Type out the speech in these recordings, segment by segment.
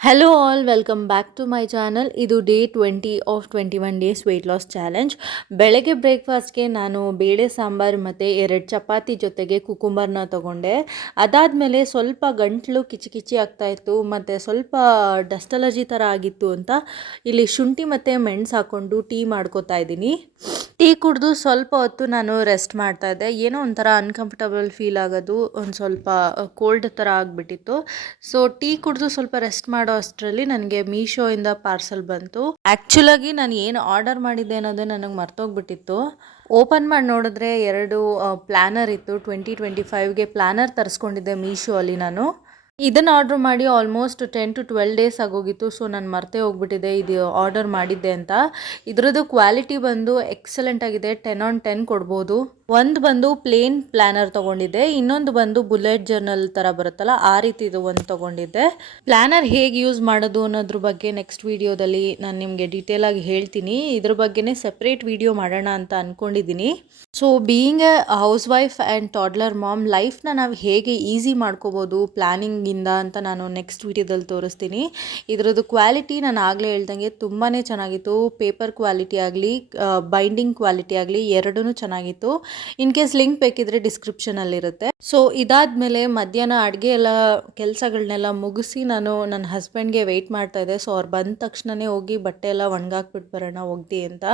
Hello all welcome back to my channel. ಇದು day 20 of 21 days weight loss challenge. ಬೆಳಗ್ಗೆ ಬ್ರೇಕ್ಫಾಸ್ಟ್ಗೆ ನಾನು ಬೇಳೆ ಸಾಂಬಾರು ಮತ್ತು 2 ಚಪಾತಿ ಜೊತೆಗೆ ಕುಕುಂಬರ್ನ ತೊಗೊಂಡೆ. ಅದಾದಮೇಲೆ ಸ್ವಲ್ಪ ಗಂಟಲು ಕಿಚಿ ಕಿಚಿ ಆಗ್ತಾಯಿತ್ತು ಮತ್ತು ಸ್ವಲ್ಪ ಡಸ್ಟ್ ಅಲರ್ಜಿ ಥರ ಆಗಿತ್ತು ಅಂತ ಇಲ್ಲಿ ಶುಂಠಿ ಮತ್ತು ಮೆಣಸು ಹಾಕ್ಕೊಂಡು ಟೀ ಮಾಡ್ಕೋತಾ ಇದ್ದೀನಿ. ಟೀ ಕುಡಿದು ಸ್ವಲ್ಪ ಹೊತ್ತು ನಾನು ರೆಸ್ಟ್ ಮಾಡ್ತಾಯಿದ್ದೆ. ಏನೋ ಒಂಥರ ಅನ್ಕಂಫರ್ಟಬಲ್ ಫೀಲ್ ಆಗೋದು, ಒಂದು ಸ್ವಲ್ಪ ಕೋಲ್ಡ್ ಥರ ಆಗಿಬಿಟ್ಟಿತ್ತು. ಸೊ ಟೀ ಕುಡಿದು ಸ್ವಲ್ಪ ರೆಸ್ಟ್ ಮಾಡೋ ಅಷ್ಟರಲ್ಲಿ ನನಗೆ ಮೀಶೋಯಿಂದ ಪಾರ್ಸಲ್ ಬಂತು. ಆ್ಯಕ್ಚುಲಾಗಿ ನಾನು ಏನು ಆರ್ಡರ್ ಮಾಡಿದ್ದೆ ಅನ್ನೋದೇ ನನಗೆ ಮರ್ತೋಗ್ಬಿಟ್ಟಿತ್ತು. ಓಪನ್ ಮಾಡಿ ನೋಡಿದ್ರೆ 2 ಪ್ಲ್ಯಾನರ್ ಇತ್ತು. 2025ಗೆ ಪ್ಲ್ಯಾನರ್ ತರಿಸ್ಕೊಂಡಿದ್ದೆ ಮೀಶೋ ಅಲ್ಲಿ ನಾನು. ಇದನ್ನು ಆರ್ಡ್ರ್ ಮಾಡಿ ಆಲ್ಮೋಸ್ಟ್ 10 to 12 ಡೇಸ್ ಆಗೋಗಿತ್ತು. ಸೊ ನಾನು ಮರ್ತೇ ಹೋಗ್ಬಿಟ್ಟಿದ್ದೆ ಇದು ಆರ್ಡರ್ ಮಾಡಿದ್ದೆ ಅಂತ. ಇದರದ್ದು ಕ್ವಾಲಿಟಿ ಬಂದು ಎಕ್ಸಲೆಂಟ್ ಆಗಿದೆ, 10 on 10 ಕೊಡ್ಬೋದು. ಒಂದು ಬಂದು ಪ್ಲೇನ್ ಪ್ಲ್ಯಾನರ್ ತೊಗೊಂಡಿದ್ದೆ, ಇನ್ನೊಂದು ಬಂದು ಬುಲೆಟ್ ಜರ್ನಲ್ ಥರ ಬರುತ್ತಲ್ಲ ಆ ರೀತಿದು ಒಂದು ತೊಗೊಂಡಿದ್ದೆ. ಪ್ಲ್ಯಾನರ್ ಹೇಗೆ ಯೂಸ್ ಮಾಡೋದು ಅನ್ನೋದ್ರ ಬಗ್ಗೆ ನೆಕ್ಸ್ಟ್ ವೀಡಿಯೋದಲ್ಲಿ ನಾನು ನಿಮಗೆ ಡೀಟೇಲಾಗಿ ಹೇಳ್ತೀನಿ. ಇದ್ರ ಬಗ್ಗೆನೇ ಸೆಪ್ರೇಟ್ ವೀಡಿಯೋ ಮಾಡೋಣ ಅಂತ ಅಂದ್ಕೊಂಡಿದ್ದೀನಿ. So being a house wife and toddler mom, ಲೈಫ್ನ ನಾವು ಹೇಗೆ ಈಸಿ ಮಾಡ್ಕೋಬೋದು ಪ್ಲ್ಯಾನಿಂಗಿಂದ ಅಂತ ನಾನು ನೆಕ್ಸ್ಟ್ ವೀಡಿಯೋದಲ್ಲಿ ತೋರಿಸ್ತೀನಿ. ಇದರದ್ದು ಕ್ವಾಲಿಟಿ ನಾನು ಆಗಲೇ ಹೇಳ್ದಂಗೆ ತುಂಬಾ ಚೆನ್ನಾಗಿತ್ತು. ಪೇಪರ್ ಕ್ವಾಲಿಟಿ ಆಗಲಿ ಬೈಂಡಿಂಗ್ ಕ್ವಾಲಿಟಿ ಆಗಲಿ ಎರಡೂ ಚೆನ್ನಾಗಿತ್ತು. ಇನ್ ಕೇಸ್ ಲಿಂಕ್ ಬೇಕಿದ್ರೆ ಡಿಸ್ಕ್ರಿಪ್ಷನಲ್ಲಿರುತ್ತೆ. ಸೊ ಇದಾದಮೇಲೆ ಮಧ್ಯಾಹ್ನ ಅಡುಗೆ ಎಲ್ಲ ಕೆಲಸಗಳನ್ನೆಲ್ಲ ಮುಗಿಸಿ ನಾನು ನನ್ನ ಹಸ್ಬೆಂಡ್ಗೆ ವೆಯ್ಟ್ ಮಾಡ್ತಾಯಿದ್ದೆ. ಸೊ ಅವ್ರು ಬಂದ ತಕ್ಷಣವೇ ಹೋಗಿ ಬಟ್ಟೆ ಎಲ್ಲ ಒಣಗಾಕ್ಬಿಟ್ಟು ಬರೋಣ ಒಗ್ದು ಅಂತ.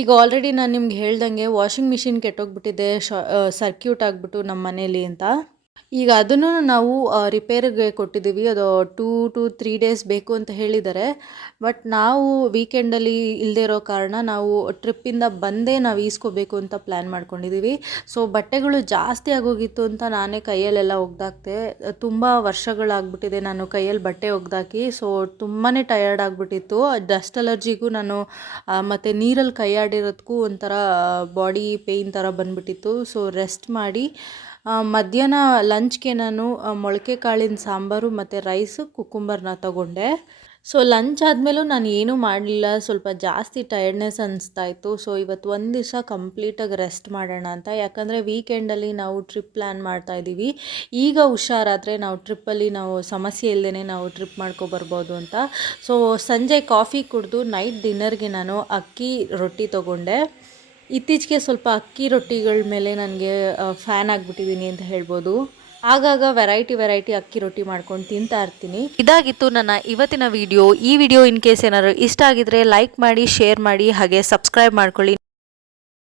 ಈಗ ಆಲ್ರೆಡಿ ನಾನು ನಿಮ್ಗೆ ಹೇಳ್ದಂಗೆ ವಾಷಿಂಗ್ ಮಿಷಿನ್ ಕೆಟ್ಟೋಗ್ಬಿಟ್ಟಿದೆ, ಸರ್ಕ್ಯೂಟ್ ಆಗಿಬಿಟ್ಟು ನಮ್ಮ ಮನೇಲಿ ಅಂತ. ಈಗ ಅದನ್ನು ನಾವು ರಿಪೇರಿಗೆ ಕೊಟ್ಟಿದ್ದೀವಿ. ಅದು 2 to 3 ಡೇಸ್ ಬೇಕು ಅಂತ ಹೇಳಿದ್ದಾರೆ. ಬಟ್ ನಾವು ವೀಕೆಂಡಲ್ಲಿ ಇಲ್ಲದೆ ಇರೋ ಕಾರಣ ನಾವು ಟ್ರಿಪ್ಪಿಂದ ಬಂದೇ ನಾವು ಈಸ್ಕೋಬೇಕು ಅಂತ ಪ್ಲ್ಯಾನ್ ಮಾಡ್ಕೊಂಡಿದ್ದೀವಿ. ಸೊ ಬಟ್ಟೆಗಳು ಜಾಸ್ತಿ ಆಗೋಗಿತ್ತು ಅಂತ ನಾನೇ ಕೈಯಲ್ಲೆಲ್ಲ ಒಗ್ದಾಕ್ತೆ. ತುಂಬ ವರ್ಷಗಳಾಗ್ಬಿಟ್ಟಿದೆ ನಾನು ಕೈಯಲ್ಲಿ ಬಟ್ಟೆ ಒಗ್ದಾಕಿ. ಸೊ ತುಂಬಾ ಟಯರ್ಡ್ ಆಗಿಬಿಟ್ಟಿತ್ತು. ಡಸ್ಟ್ ಅಲರ್ಜಿಗೂ ನಾನು ಮತ್ತು ನೀರಲ್ಲಿ ಕೈ ಆಡಿರೋದಕ್ಕೂ ಒಂಥರ ಬಾಡಿ ಪೇಯ್ನ್ ಥರ ಬಂದುಬಿಟ್ಟಿತ್ತು. ಸೊ ರೆಸ್ಟ್ ಮಾಡಿ ಮಧ್ಯಾಹ್ನ ಲಂಚ್ಗೆ ನಾನು ಮೊಳಕೆ ಕಾಳಿನ ಸಾಂಬಾರು ಮತ್ತು ರೈಸು ಕುಕ್ಕುಂಬರ್ನ ತಗೊಂಡೆ. ಸೊ ಲಂಚ್ ಆದಮೇಲೂ ನಾನು ಏನೂ ಮಾಡಲಿಲ್ಲ, ಸ್ವಲ್ಪ ಜಾಸ್ತಿ ಟಯರ್ಡ್ನೆಸ್ ಅನಿಸ್ತಾಯಿತ್ತು. ಸೊ ಇವತ್ತು ಒಂದು ದಿವಸ ಕಂಪ್ಲೀಟಾಗಿ ರೆಸ್ಟ್ ಮಾಡೋಣ ಅಂತ. ಯಾಕಂದರೆ ವೀಕೆಂಡಲ್ಲಿ ನಾವು ಟ್ರಿಪ್ ಪ್ಲ್ಯಾನ್ ಮಾಡ್ತಾಯಿದ್ದೀವಿ. ಈಗ ಹುಷಾರಾದರೆ ನಾವು ಟ್ರಿಪ್ಪಲ್ಲಿ ನಾವು ಸಮಸ್ಯೆ ಇಲ್ಲದೇ ನಾವು ಟ್ರಿಪ್ ಮಾಡ್ಕೊಬರ್ಬೋದು ಅಂತ. ಸೊ ಸಂಜೆ ಕಾಫಿ ಕುಡಿದು ನೈಟ್ ಡಿನ್ನರ್ಗೆ ನಾನು ಅಕ್ಕಿ ರೊಟ್ಟಿ ತೊಗೊಂಡೆ. ಇತ್ತೀಚೆಗೆ ಸ್ವಲ್ಪ ಅಕ್ಕಿ ರೊಟ್ಟಿಗಳ ಮೇಲೆ ನನಗೆ ಫ್ಯಾನ್ ಆಗಿಬಿಟ್ಟಿದ್ದೀನಿ ಅಂತ ಹೇಳ್ಬೋದು. ಆಗಾಗ ವೆರೈಟಿ ಅಕ್ಕಿ ರೊಟ್ಟಿ ಮಾಡ್ಕೊಂಡು ತಿಂತಾ ಇರ್ತೀನಿ. ಇದಾಗಿತ್ತು ನನ್ನ ಇವತ್ತಿನ ವಿಡಿಯೋ. ಈ ವಿಡಿಯೋ ಇನ್ ಕೇಸ್ ಏನಾದ್ರು ಇಷ್ಟ ಆಗಿದ್ರೆ ಲೈಕ್ ಮಾಡಿ, ಶೇರ್ ಮಾಡಿ, ಹಾಗೆ ಸಬ್ಸ್ಕ್ರೈಬ್ ಮಾಡ್ಕೊಳ್ಳಿ.